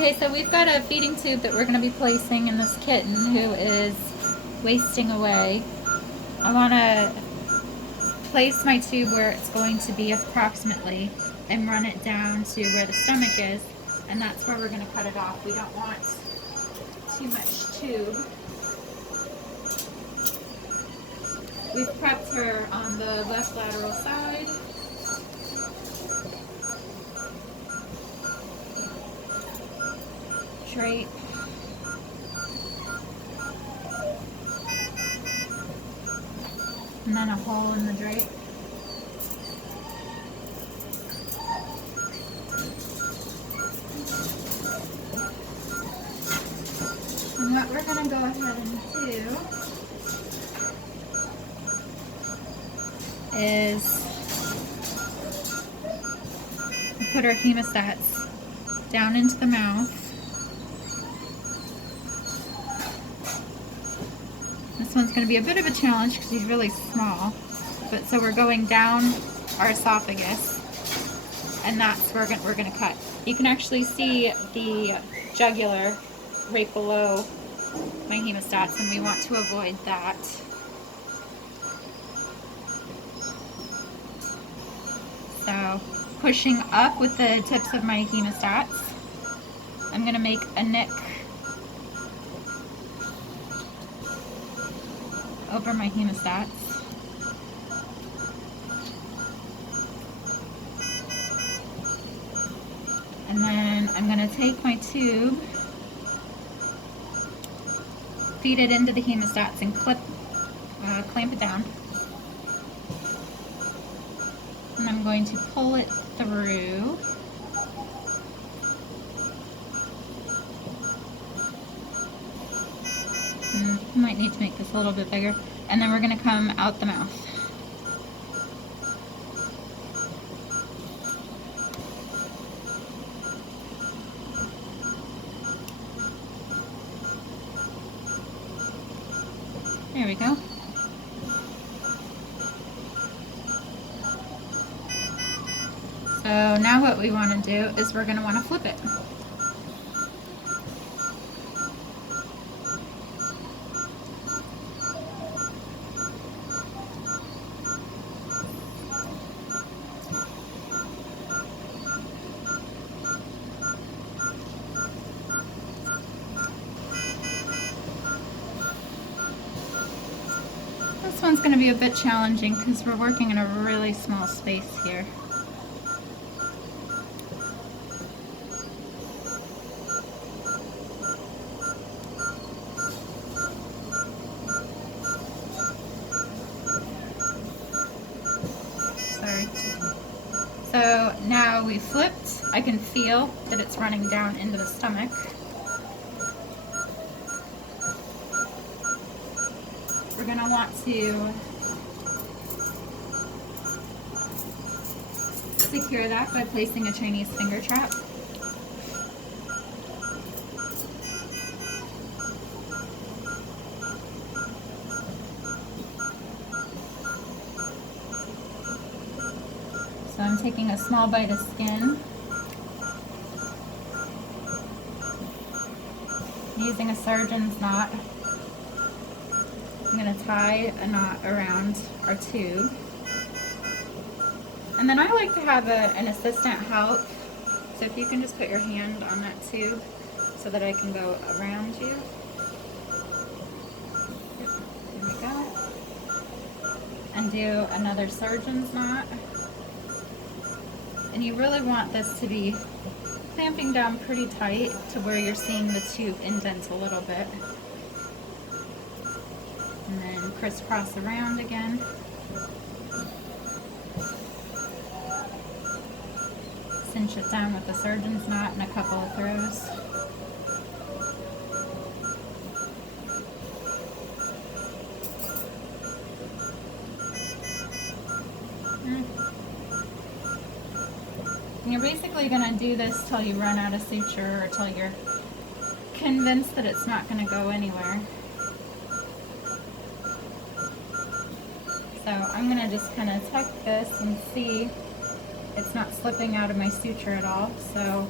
Okay, so we've got a feeding tube that we're going to be placing in this kitten who is wasting away. I want to place my tube where it's going to be approximately and run it down to where the stomach is, and that's where we're going to cut it off. We don't want too much tube. We've prepped her on the left lateral side. Drape. And then a hole in the drape. And what we're going to go ahead and do is put our hemostats down into the mouth. This one's going to be a bit of a challenge because he's really small, but so we're going down our esophagus, and that's where we're going to cut. You can actually see the jugular right below my hemostats, and we want to avoid that. So pushing up with the tips of my hemostats, I'm going to make a nick over my hemostats. And then I'm going to take my tube, feed it into the hemostats, and clamp it down. And I'm going to pull it through. Might need to make this a little bit bigger. And then we're going to come out the mouth. There we go. So now what we want to do is we're going to want to flip it. This one's going to be a bit challenging because we're working in a really small space here. Sorry. So now we flipped. I can feel that it's running down into the stomach. We're going to want to secure that by placing a Chinese finger trap. So I'm taking a small bite of skin, using a surgeon's knot. I'm going to tie a knot around our tube. And then I like to have an assistant help. So if you can just put your hand on that tube so that I can go around you. There we go. And do another surgeon's knot. And you really want this to be clamping down pretty tight to where you're seeing the tube indent a little bit. And then crisscross around again. Cinch it down with the surgeon's knot and a couple of throws. And you're basically going to do this till you run out of suture or till you're convinced that it's not going to go anywhere. So I'm going to just kind of tuck this and see it's not slipping out of my suture at all. So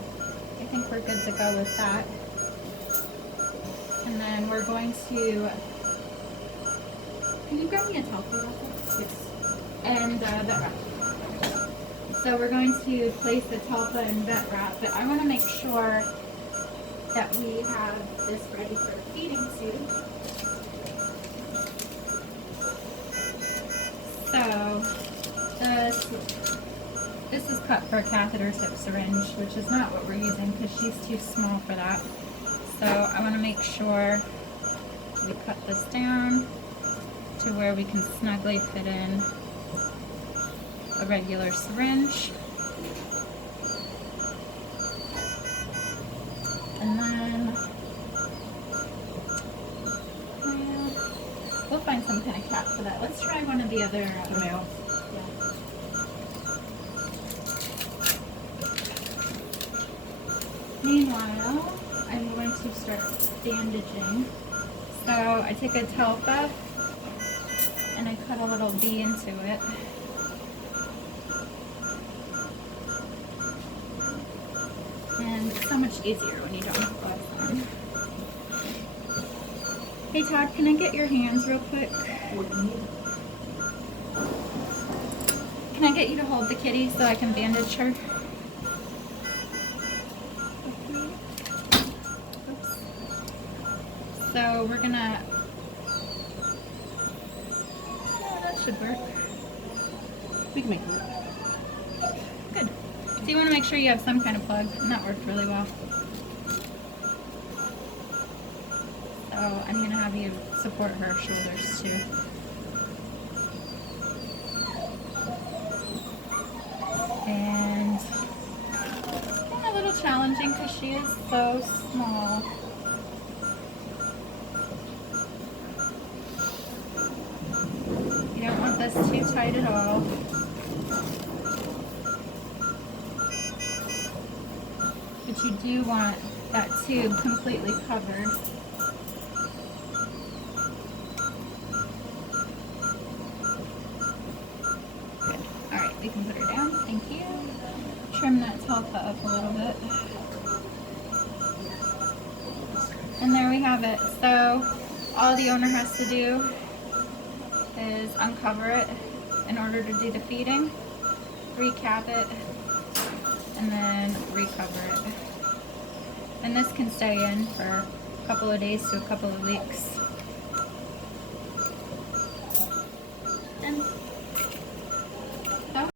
I think we're good to go with that. And then we're going to, can you grab me a towel for that? Yes. And vet wrap. So we're going to place the Talpa and vet wrap, but I want to make sure that we have this ready for a feeding tube. So this is cut for a catheter tip syringe, which is not what we're using because she's too small for that. So I want to make sure we cut this down to where we can snugly fit in a regular syringe. And then we'll find some kind of cap for that. Let's try one of the other males. Yeah. Meanwhile, I'm going to start bandaging. So I take a Talpa and I cut a little V into it. And it's so much easier when you don't have gloves on. Hey Todd, can I get your hands real quick? Can I get you to hold the kitty so I can bandage her? Oops. So we're gonna, yeah, that should work. We can make it work. Good. So you want to make sure you have some kind of plug, and that worked really well. So I'm going to have you support her shoulders too. And kind of a little challenging because she is so small. You don't want this too tight at all. But you do want that tube completely covered. Good. Alright, we can put her down. Thank you. Trim that Talpa up a little bit. And there we have it. So all the owner has to do is uncover it in order to do the feeding, recap it, and then recover it. And this can stay in for a couple of days to a couple of weeks.